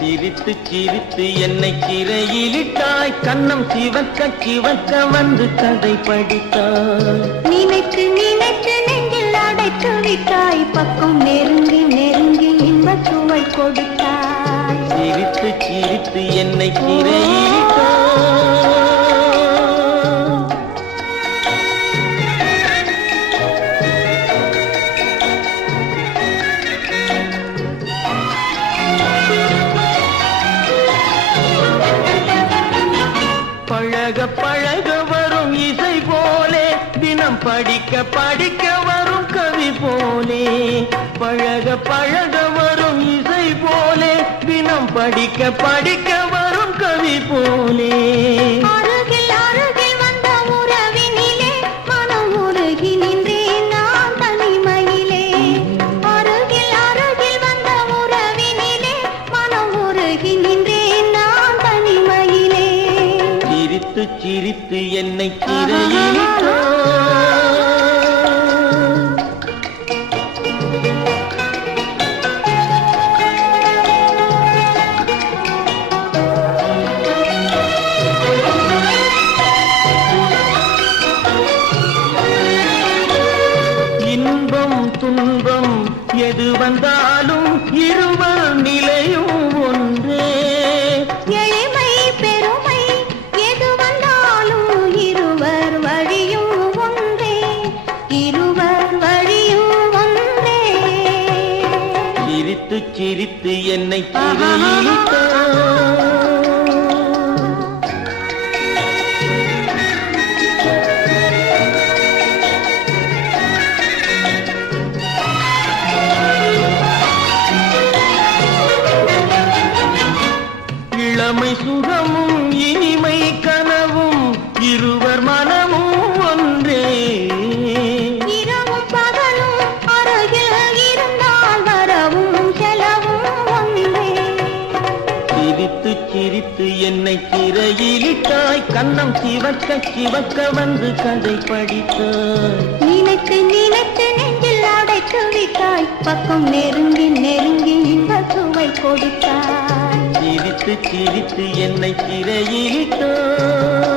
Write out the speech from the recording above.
சிரித்து சிரித்து என்னை சிறையிலிட்டாய், கண்ணம் சிவக்க சிவக்க வந்து கதை படித்தாய். நினைத்து நினைத்து நெஞ்சில் அடைத்து விட்டாய், பக்கம் நெருங்கி நெருங்கி இன்ப சுவை கொடுத்தாய். சிரித்து சிரித்து என்னை சிறையிலிட்டாய். பழக பழக வரும் இசை போலே, தினம் படிக்க படிக்க வரும் கவி போலே. பழக பழக வரும் இசை போலே, தினம் படிக்க படிக்க வரும் கவி போலே. அருகில் அருகில் வந்த உறவினிலே மனம் உருகி நின்றேன் நான் தனிமையிலே. அருகில் அருகில் வந்த உறவினிலே மனம் உருகி நின்றேன் நான் தனிமையிலே. சிரித்து சிரித்து என்னை சிறையிலிட்டாய். இன்பம் துன்பம் எது வந்தாலும் இருவர் நிலையும் ஒன்றே. எளிமை பெருமை எது வந்தாலும் இருவர் வழியும் ஒன்றே, இருவர் வழியும் ஒன்றே. சிரித்து சிரித்து என்னை சிறையிலிட்டாய். இளமை சுகமும் இனிமை கனவும் இருவர் மனமும் ஒன்றே. இரவும் பகலும் அருகில் இருந்தால் வரவும் செலவும் ஒன்றே. சிரித்து சிரித்து என்னை சிறையிலிட்டாய், கண்ணம் சிவக்க சிவக்க வந்து கதை படித்தாய். நினைத்து நினைத்து நெஞ்சில் அடைத்து விட்டாய், பக்கம் நெருங்கி நெருங்கி இன்ப சுவை கொடுத்தாய். சிரித்து சிரித்து என்னை சிறையிலிட்டாய்.